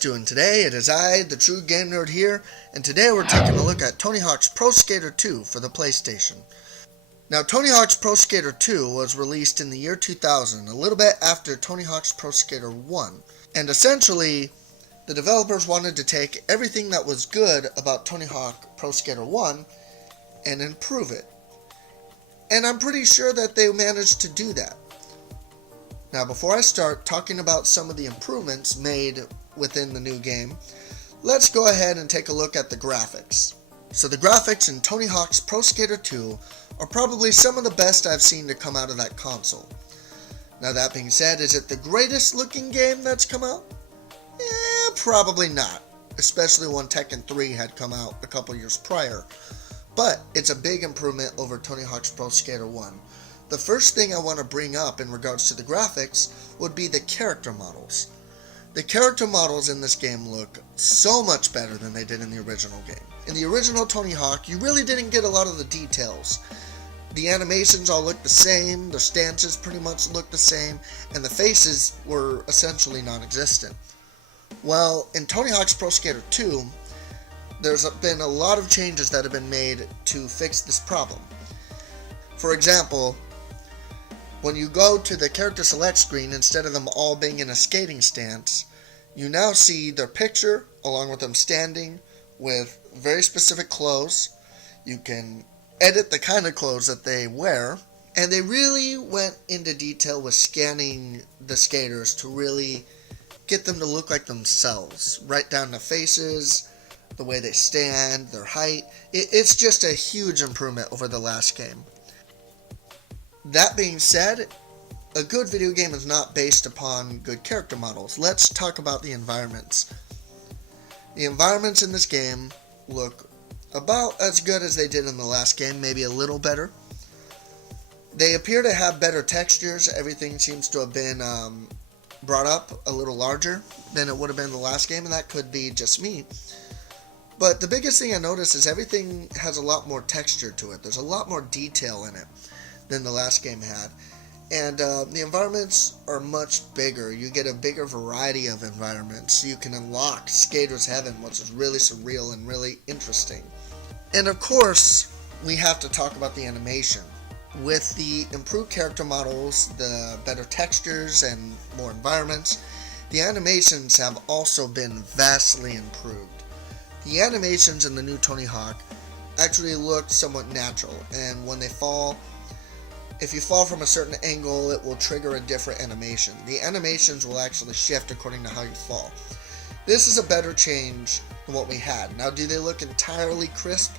doing today? It is I, the True Game Nerd here, and today we're taking a look at Tony Hawk's Pro Skater 2 for the PlayStation. Now, Tony Hawk's Pro Skater 2 was released in the year 2000, a little bit after Tony Hawk's Pro Skater 1, and essentially, the developers wanted to take everything that was good about Tony Hawk Pro Skater 1 and improve it. And I'm pretty sure that they managed to do that. Now, before I start talking about some of the improvements made within the new game, let's go ahead and take a look at the graphics. So the graphics in Tony Hawk's Pro Skater 2 are probably some of the best I've seen to come out of that console. Now, that being said, is it the greatest looking game that's come out? Probably not, especially when Tekken 3 had come out a couple years prior. But it's a big improvement over Tony Hawk's Pro Skater 1. The first thing I want to bring up in regards to the graphics would be the character models. The character models in this game look so much better than they did in the original game. In the original Tony Hawk, you really didn't get a lot of the details. The animations all look the same, the stances pretty much look the same, and the faces were essentially non-existent. Well, in Tony Hawk's Pro Skater 2, there's been a lot of changes that have been made to fix this problem. For example, when you go to the character select screen, instead of them all being in a skating stance, you now see their picture along with them standing with very specific clothes. You can edit the kind of clothes that they wear, and they really went into detail with scanning the skaters to really get them to look like themselves, right down to faces, the way they stand, their height. It's just a huge improvement over the last game. That being said, a good video game is not based upon good character models. Let's talk about the environments. The environments in this game look about as good as they did in the last game, maybe a little better. They appear to have better textures. Everything seems to have been brought up a little larger than it would have been in the last game, and that could be just me. But the biggest thing I noticed is everything has a lot more texture to it. There's a lot more detail in it than the last game had. And the environments are much bigger. You get a bigger variety of environments. You can unlock Skater's Heaven, which is really surreal and really interesting. And of course, we have to talk about the animation. With the improved character models, the better textures, and more environments, the animations have also been vastly improved. The animations in the new Tony Hawk actually look somewhat natural, and when they fall, if you fall from a certain angle, it will trigger a different animation. The animations will actually shift according to how you fall. This is a better change than what we had. Now, do they look entirely crisp?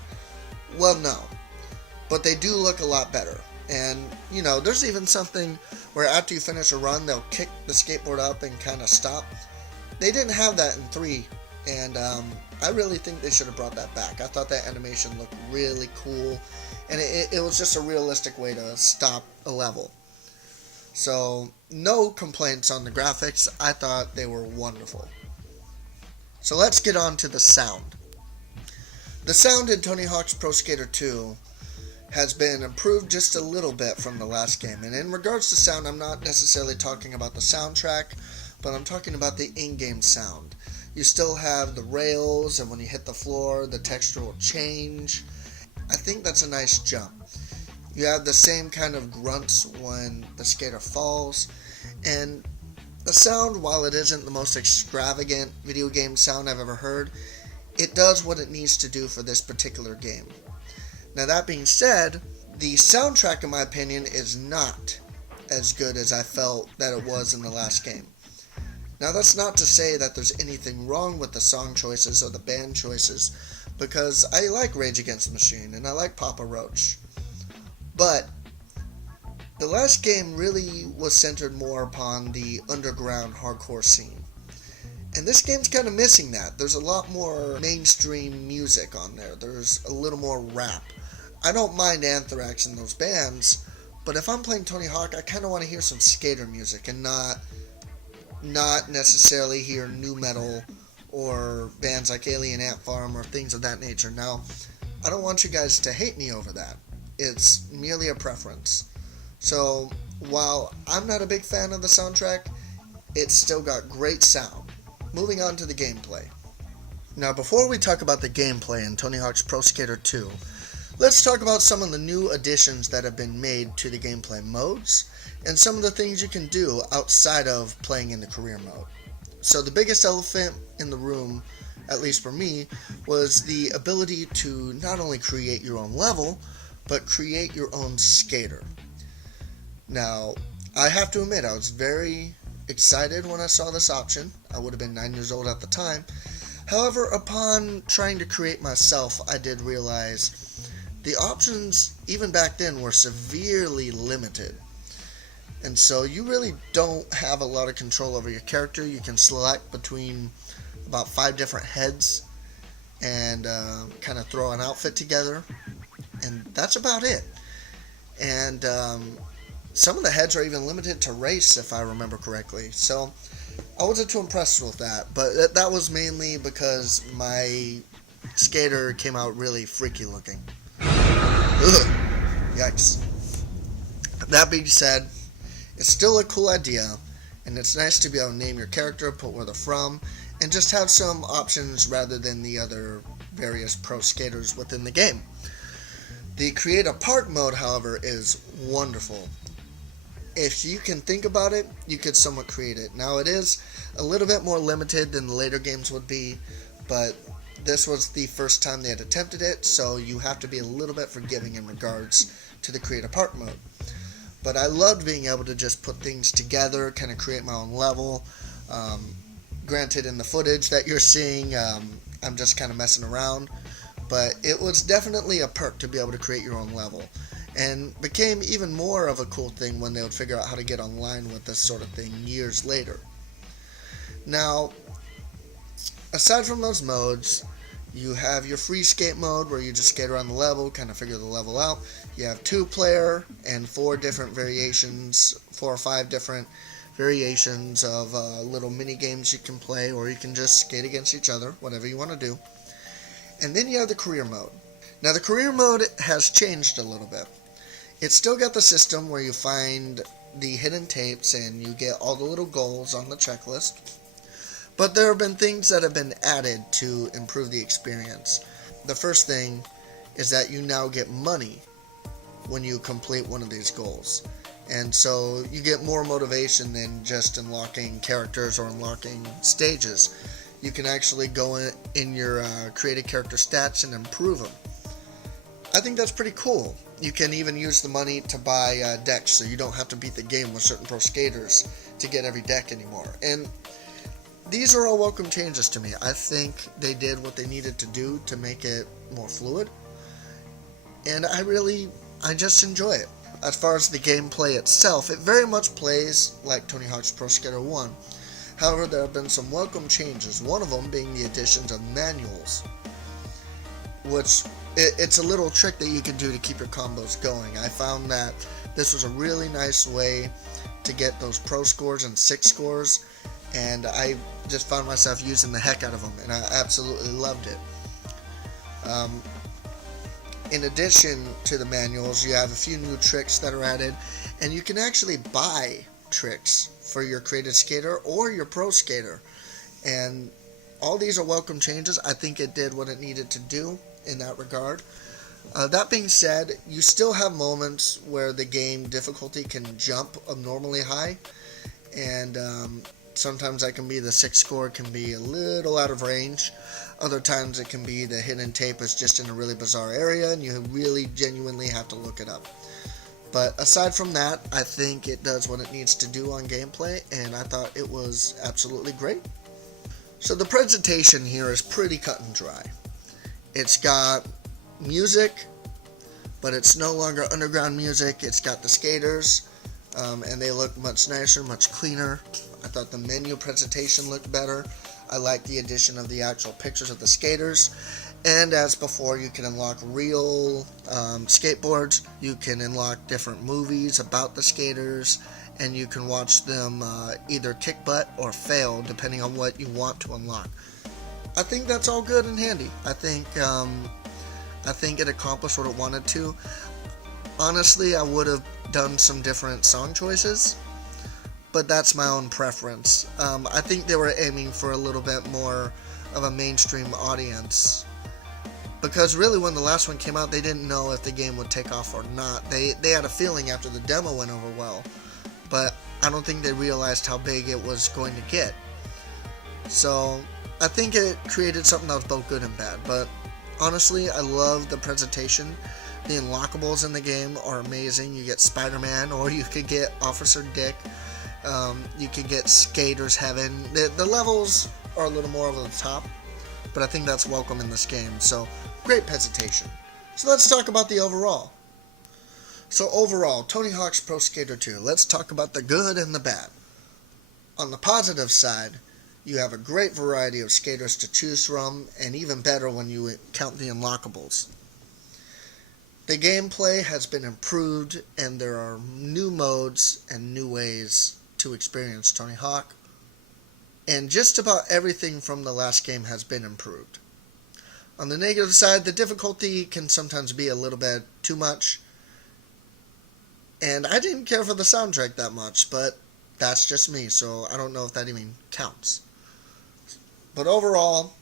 Well, no. But they do look a lot better. And, you know, there's even something where after you finish a run, they'll kick the skateboard up and kind of stop. They didn't have that in 3, and I really think they should have brought that back. I thought that animation looked really cool, and it was just a realistic way to stop a level. So, no complaints on the graphics. I thought they were wonderful. So let's get on to the sound. The sound in Tony Hawk's Pro Skater 2 has been improved just a little bit from the last game. And in regards to sound, I'm not necessarily talking about the soundtrack, but I'm talking about the in-game sound. You still have the rails, and when you hit the floor, the texture will change. I think that's a nice jump. You have the same kind of grunts when the skater falls, and the sound, while it isn't the most extravagant video game sound I've ever heard, it does what it needs to do for this particular game. Now, that being said, the soundtrack, in my opinion, is not as good as I felt that it was in the last game. Now, that's not to say that there's anything wrong with the song choices or the band choices, because I like Rage Against the Machine and I like Papa Roach. But the last game really was centered more upon the underground hardcore scene. And this game's kind of missing that. There's a lot more mainstream music on there. There's a little more rap. I don't mind Anthrax and those bands, but if I'm playing Tony Hawk, I kind of want to hear some skater music and not necessarily hear nu metal or bands like Alien Ant Farm or things of that nature. Now, I don't want you guys to hate me over that. It's merely a preference. So, while I'm not a big fan of the soundtrack, it's still got great sound. moving on to the gameplay. Now, before we talk about the gameplay in Tony Hawk's Pro Skater 2, let's talk about some of the new additions that have been made to the gameplay modes, and some of the things you can do outside of playing in the career mode. So the biggest elephant in the room, at least for me, was the ability to not only create your own level, but create your own skater. Now, I have to admit, I was very excited when I saw this option. I would have been 9 years old at the time. However, upon trying to create myself, I did realize the options, even back then, were severely limited. And so you really don't have a lot of control over your character. You can select between about 5 different heads and kind of throw an outfit together. And that's about it. And some of the heads are even limited to race, if I remember correctly. So I wasn't too impressed with that. But that was mainly because my skater came out really freaky looking. Ugh. Yikes. That being said, it's still a cool idea. And it's nice to be able to name your character, put where they're from, and just have some options rather than the other various pro skaters within the game. The Create a Part mode, however, is wonderful. If you can think about it, you could somewhat create it. Now, it is a little bit more limited than the later games would be, but this was the first time they had attempted it, so you have to be a little bit forgiving in regards to the Create a Part mode. But I loved being able to just put things together, kind of create my own level. Granted, in the footage that you're seeing, I'm just kind of messing around, but it was definitely a perk to be able to create your own level. And became even more of a cool thing when they would figure out how to get online with this sort of thing years later. Now, aside from those modes, you have your free skate mode where you just skate around the level, kind of figure the level out. You have 2-player and 4 different variations, 4 or 5 different variations of little mini games you can play, or you can just skate against each other, whatever you want to do. And then you have the career mode. Now, the career mode has changed a little bit. It's still got the system where you find the hidden tapes and you get all the little goals on the checklist. But there have been things that have been added to improve the experience. The first thing is that you now get money when you complete one of these goals. And so you get more motivation than just unlocking characters or unlocking stages. You can actually go in your created character stats and improve them. I think that's pretty cool. You can even use the money to buy decks, so you don't have to beat the game with certain pro skaters to get every deck anymore. And these are all welcome changes to me. I think they did what they needed to do to make it more fluid. And I just enjoy it. As far as the gameplay itself, it very much plays like Tony Hawk's Pro Skater 1. However, there have been some welcome changes, one of them being the additions of manuals, which it's a little trick that you can do to keep your combos going. I found that this was a really nice way to get those pro scores and 6 scores, and I just found myself using the heck out of them, and I absolutely loved it. In addition to the manuals, you have a few new tricks that are added, and you can actually buy tricks for your created skater or your pro skater. And all these are welcome changes. I think it did what it needed to do in that regard. That being said, you still have moments where the game difficulty can jump abnormally high, and sometimes that can be the 6 score can be a little out of range. Other times it can be the hidden tape is just in a really bizarre area and you really genuinely have to look it up. But aside from that, I think it does what it needs to do on gameplay, and I thought it was absolutely great. So the presentation here is pretty cut and dry. It's got music, but it's no longer underground music. It's got the skaters, and they look much nicer, much cleaner. I thought the menu presentation looked better. I like the addition of the actual pictures of the skaters. And as before, you can unlock real skateboards. You can unlock different movies about the skaters, and you can watch them either kick butt or fail, depending on what you want to unlock. I think that's all good and handy. I think it accomplished what it wanted to. Honestly, I would have done some different song choices, but that's my own preference. I think they were aiming for a little bit more of a mainstream audience. Because really, when the last one came out, they didn't know if the game would take off or not. They had a feeling after the demo went over well, but I don't think they realized how big it was going to get. So I think it created something that was both good and bad. But honestly, I love the presentation. The unlockables in the game are amazing. You get Spider-Man, or you could get Officer Dick. You could get Skater's Heaven. The levels are a little more over the top, but I think that's welcome in this game. So great presentation. So let's talk about the overall. So overall, Tony Hawk's Pro Skater 2. Let's talk about the good and the bad. On the positive side, you have a great variety of skaters to choose from, and even better when you count the unlockables. The gameplay has been improved, and there are new modes and new ways to experience Tony Hawk. And just about everything from the last game has been improved. On the negative side, the difficulty can sometimes be a little bit too much. And I didn't care for the soundtrack that much, but that's just me, so I don't know if that even counts. But overall,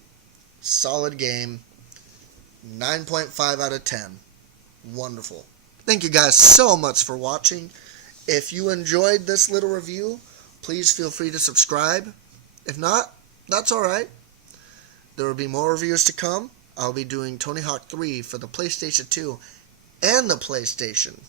solid game. 9.5 out of 10. Wonderful. Thank you guys so much for watching. If you enjoyed this little review, please feel free to subscribe. If not, that's alright. There will be more reviews to come. I'll be doing Tony Hawk 3 for the PlayStation 2 and the PlayStation.